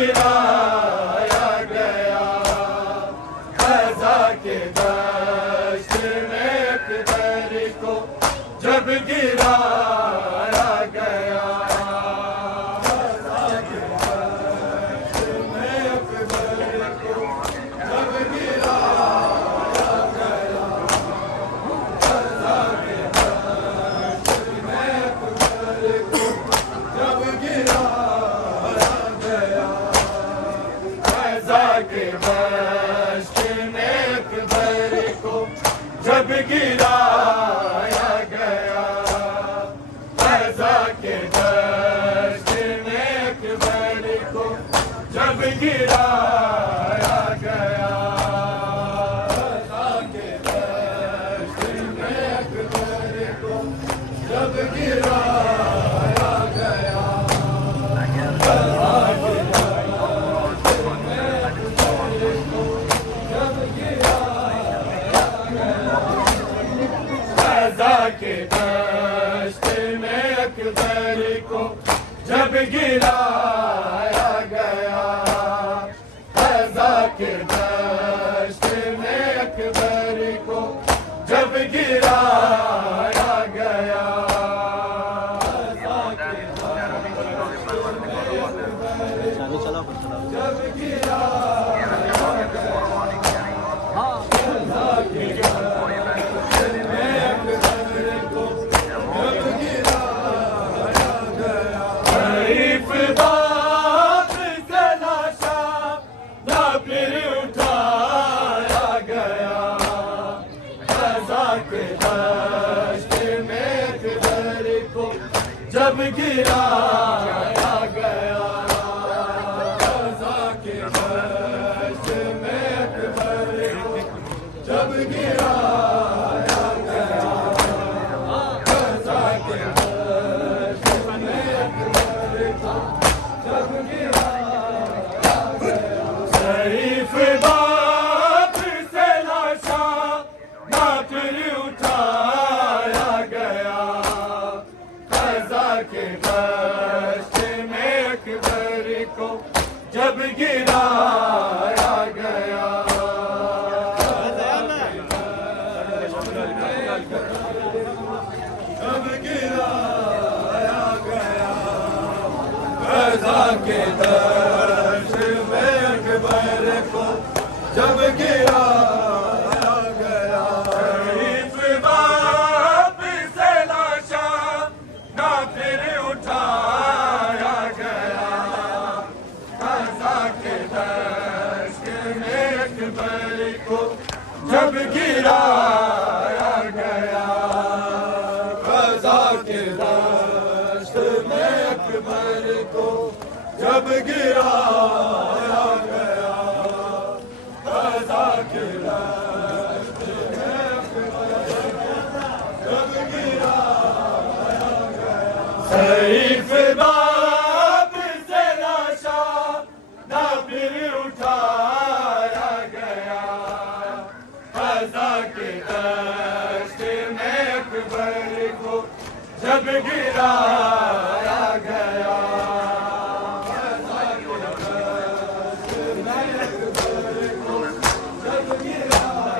गिराया गया, ग़ज़ा के दश्त में अकबर को जब गिराया गया, ग़ज़ा के दश्त में अकबर को जब गिराया गया, ग़ज़ा के दश्त में अकबर को जब गिराया गया, ग़ज़ा के दश्त में अकबर को जब गिराया गया, ग़ज़ा के दश्त में अकबर को जब गिराया गया, ग़ज़ा के दश्त में अकबर को जब गिराया गया, ग़ज़ा के ग़ज़ा के दश्त में अकबर को जब गिराया गया, ग़ज़ा के दश्त में अकबर को जब गिराया गया, ग़ज़ा के जब गिराया गया, ग़ज़ा के शरीफ बाप से लाशा ना फिर उठाया गया, ग़ज़ा के दश्त में अकबर को जब गिराया गया, ग़ज़ा के दश्त में अकबर को जब गिराया गया, ग़ज़ा के दश्त में अकबर को जब गिराया गया, शरीफ बाप से लाशा ना फिर उठाया गया, ग़ज़ा के दश्त में अकबर को जब गिराया गया, जब गिराया गया, ग़ज़ा के दश्त में अकबर को जब गिराया गया, शरीफ बाप से लाशा ना फिर उठाया गया, ग़ज़ा के दश्त में अकबर को जब गिराया गया, ग़ज़ा के दश्त में अकबर को जब गिराया गया, ग़ज़ा के दश्त में अकबर को जब गिराया गया, शरीफ बाप से लाशा ना फिर उठाया गया, ग़ज़ा के दश्त में अकबर को जब गिराया गया, ग़ज़ा के दश्त में अकबर को जब गिराया गया,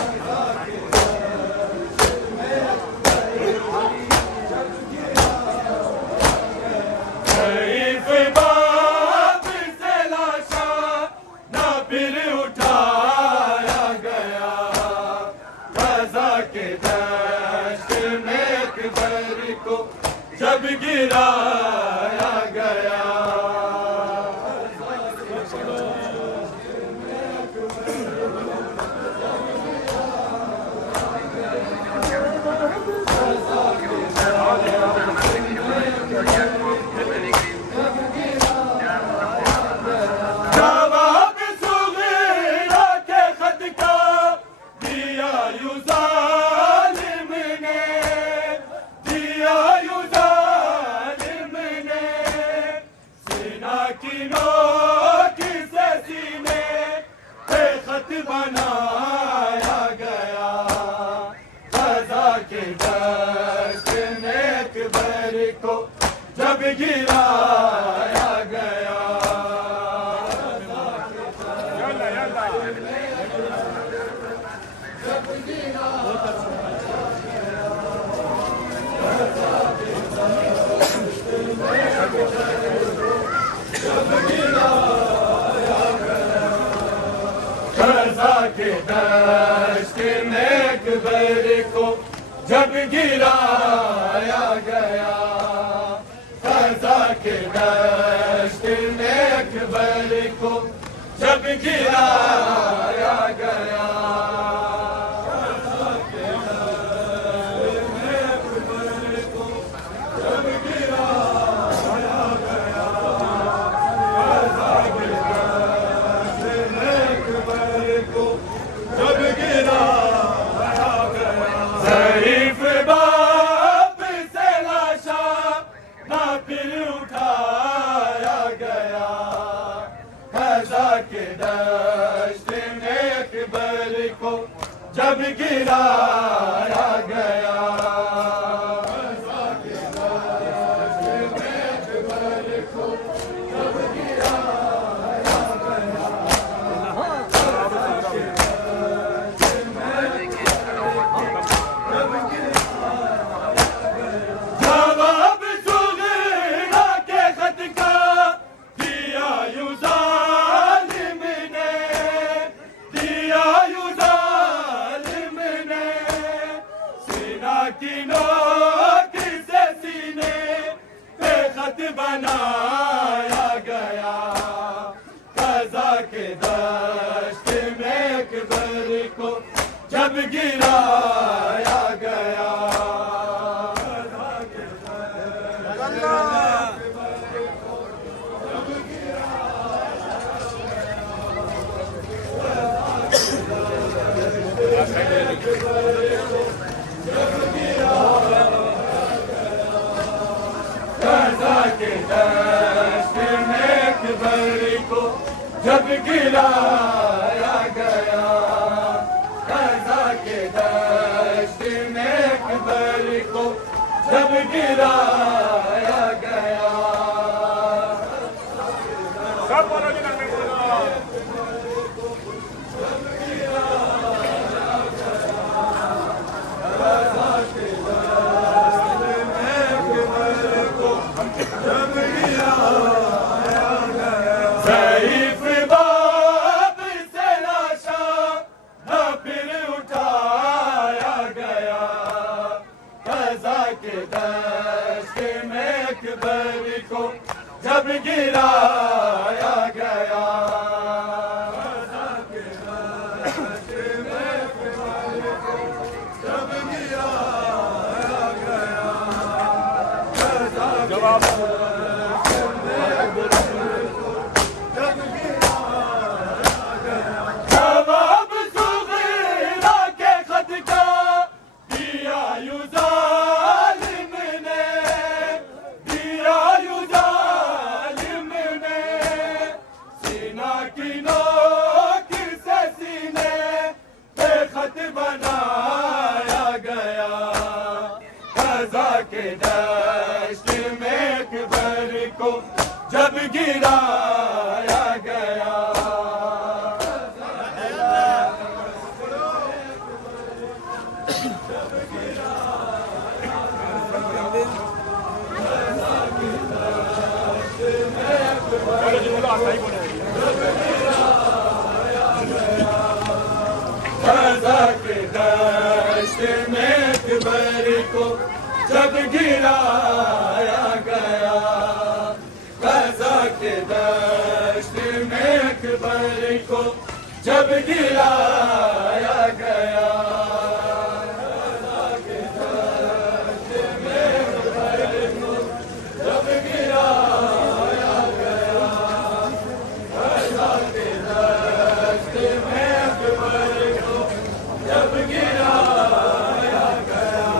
ग़ज़ा के दश्त में अकबर को जब गिराया गया, शरीफ बाप से लाशा ना फिर उठाया गया, ग़ज़ा के दश्त में अकबर को जब गिराया गया, जवाब सुग़रा के ख़त का दिया यू ज़ालिम ने, दिया यू ज़ालिम ने, सीना की नोक से सीने पे ख़त बनाया गया, ग़ज़ा के दश्त में अकबर को जब गिराया गिराया गया। ग़ज़ा के दश्त में अकबर को जब गिराया गया। ग़ज़ा के दश्त में अकबर को जब गिराया गया। ज़रीफ़ बाप से लाशा ना फिर उठाया गया। ग़ज़ा के दश्त में अकबर को जब गिराया गया। ग़ज़ा के दश्त में अकबर को जब गिराया गया। जवाब सुगरा के खत का दिया यूं जालिम ने, दिया यूं जालिम ने। सीना की नोक से सीने पे खत बनाया गया। ग़ज़ा के दश्त में अकबर को जब गिराया गया। ग़ज़ा के दश्त में अकबर को जब गिराया गया। ग़ज़ा के दश्त में अकबर को जब गिराया गया। ज़रीफ़ बाप से लाशा ना फिर उठाया गया। ग़ज़ा के दश्त में अकबर को जब गिराया गया। ग़ज़ा के दश्त में अकबर को जब गिराया गया। ग़ज़ा के जवाब सुग़रा के खत का दिया यूं जालिम ने, दिया यूं जालिम ने। सीना की नोक से सीने पे खत बनाया गया। ग़ज़ा के दश्त में अकबर को जब गिराया गया। ग़ज़ा के दश्त में अकबर को जब गिराया गया। ग़ज़ा के दश्त में अकबर को जब गिराया गया। ग़ज़ा के दश्त में अकबर को जब गिराया गया। ग़ज़ा के दश्त में अकबर को जब गिराया गया।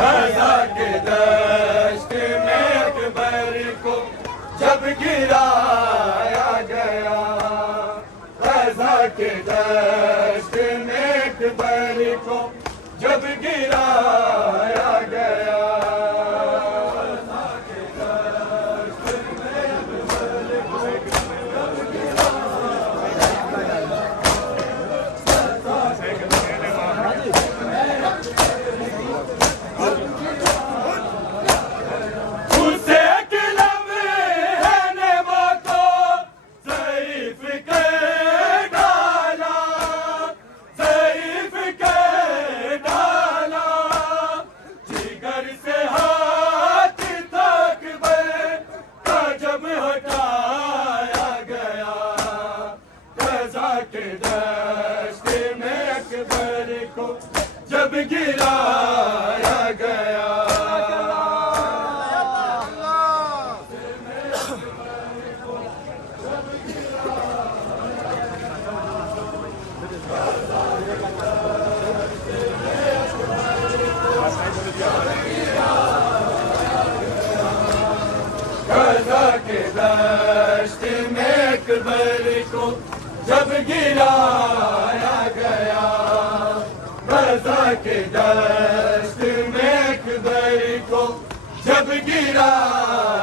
ग़ज़ा के दश्त में अकबर को जब गिराया गया। ग़ज़ा के दश्त में अकबर को जब गिराया गया। ग़ज़ा के गिराया गया। गजा के दश्त में अकबर को जब गिराया गया, गजा के दश्त में अकबर को जब गिराया